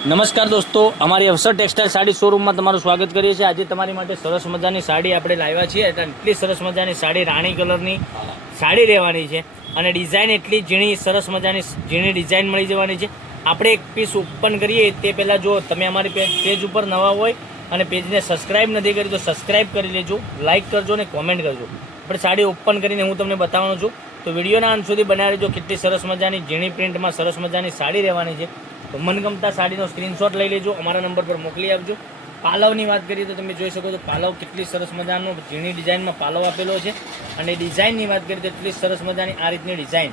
નમસ્કાર દોસ્તો, અમારી અવસર ટેક્સટાઇલ સાડી શોરૂમમાં તમારું સ્વાગત કરીએ છીએ। આજે તમારી માટે સરસ મજાની સાડી આપણે લાવ્યા છીએ। એટલી સરસ મજાની સાડી રાણી કલરની સાડી રહેવાની છે અને ડિઝાઇન એટલી ઝીણી સરસ મજાની ઝીણી ડિઝાઇન મળી જવાની છે। આપણે એક પીસ ઓપન કરીએ તે પહેલાં જો તમે અમારી પેજ ઉપર નવા હોય અને પેજને સબસ્ક્રાઇબ નથી કરી તો સબસ્ક્રાઇબ કરી લેજો, લાઇક કરજો અને કોમેન્ટ કરજો। આપણે સાડી ઓપન કરીને હું તમને બતાવવાનો છું, તો વિડીયોના અંત સુધી બનાવી રહેજો। કેટલી સરસ મજાની ઝીણી પ્રિન્ટમાં સરસ મજાની સાડી રહેવાની છે। તો મનગમતા સાડીનો સ્ક્રીનશોટ લઈ લેજો, અમારા નંબર પર મોકલી આપજો। પાલવની વાત કરીએ તો તમે જોઈ શકો છો પાલવ કેટલી સરસ મજાનો ઝીણી ડિઝાઇનમાં પાલવ આપેલો છે અને ડિઝાઇનની વાત કરીએ તો એટલી સરસ મજાની આ રીતની ડિઝાઇન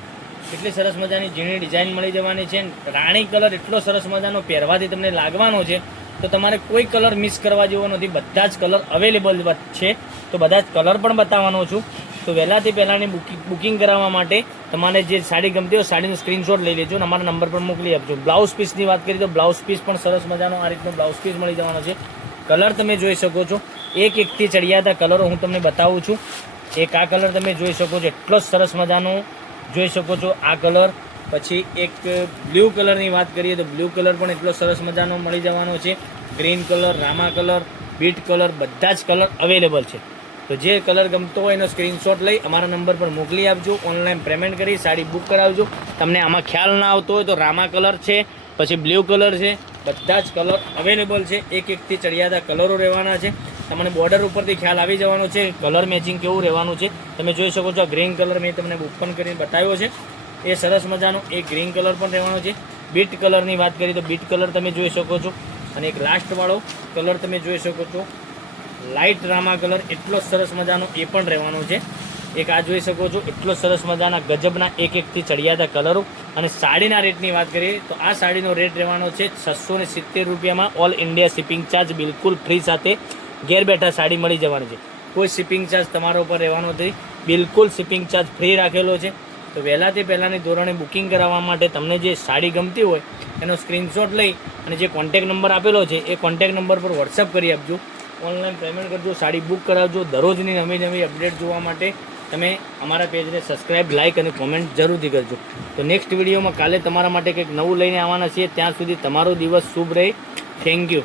કેટલી સરસ મજાની ઝીણી ડિઝાઇન મળી જવાની છે। રાણી કલર એટલો સરસ મજાનો પહેરવાથી તમને લાગવાનો છે, તો તમારે કોઈ કલર મિસ કરવા જેવો નથી, બધા જ કલર અવેલેબલ છે। તો બધા જ કલર પણ બતાવવાનો છું। તો વહેલાથી પહેલાંની બુકિંગ કરાવવા માટે તમારે જે સાડી ગમતી હોય સાડીનો સ્ક્રીનશોટ લઈ લેજો અને અમારા નંબર પર મોકલી આપજો। બ્લાઉઝ પીસની વાત કરીએ તો બ્લાઉઝ પીસ પણ સરસ મજાનો આ રીતનો બ્લાઉઝ પીસ મળી જવાનો છે। કલર તમે જોઈ શકો છો, એકથી ચડિયાતા કલરો હું તમને બતાવું છું। એક આ કલર તમે જોઈ શકો છો, એટલો જ સરસ મજાનો જોઈ શકો છો આ કલર। પછી એક બ્લુ કલરની વાત કરીએ તો બ્લુ કલર પણ એટલો સરસ મજાનો મળી જવાનો છે। Green colour, Rama colour, bit colour બધા જ કલર અવેલેબલ છે। તો જે કલર ગમતો હોય એનો સ્ક્રીનશોટ લઈ અમારા નંબર પર મોકલી આપજો, ઓનલાઈન પેમેન્ટ કરી સાડી બુક કરાવજો। તમને આમાં ખ્યાલ ના આવતો હોય તો રામા કલર છે, પછી બ્લુ કલર છે, બધા જ કલર અવેલેબલ છે। એકથી ચડિયાતા કલરો રહેવાના છે, તમને બોર્ડર ઉપરથી ખ્યાલ આવી જવાનો છે કલર મેચિંગ કેવું રહેવાનું છે। તમે જોઈ શકો છો ગ્રીન કલર મેં તમને ઓપન કરીને બતાવ્યો છે, એ સરસ મજાનો એક ગ્રીન કલર પણ રહેવાનો છે। બીટ કલરની વાત કરીએ તો બીટ કલર તમે જોઈ શકો છો અને એક લાસ્ટવાળો કલર તમે જોઈ શકો છો લાઇટ રામા કલર, એટલો સરસ મજાનો એ પણ રહેવાનો છે। એક આ જોઈ શકો છો એટલો સરસ મજાના ગજબના એકથી ચડિયાતા કલરો। અને સાડીના રેટની વાત કરીએ તો આ સાડીનો રેટ રહેવાનો છે 670 રૂપિયામાં। ઓલ ઇન્ડિયા શિપિંગ ચાર્જ બિલકુલ ફ્રી સાથે ઘેર બેઠા સાડી મળી જવાની છે। કોઈ શિપિંગ ચાર્જ તમારા ઉપર રહેવાનો નથી, બિલકુલ શિપિંગ ચાર્જ ફ્રી રાખેલો છે। તો વહેલાથી પહેલાંની ધોરણે બુકિંગ કરાવવા માટે તમને જે સાડી ગમતી હોય એનો સ્ક્રીનશોટ લઈ અને જે કોન્ટેક નંબર આપેલો છે એ કોન્ટેક નંબર પર વોટ્સઅપ કરી આપજો, ઓનલાઈન પેમેન્ટ કરજો, સાડી બુક કરાવજો। દરરોજની નવી નવી અપડેટ જોવા માટે તમે અમારા પેજને સબસ્ક્રાઇબ, લાઇક અને કોમેન્ટ જરૂરથી કરજો। તો નેક્સ્ટ વિડીયોમાં કાલે તમારા માટે કંઈક નવું લઈને આવવાના છીએ। ત્યાં સુધી તમારો દિવસ શુભ રહે। Thank you.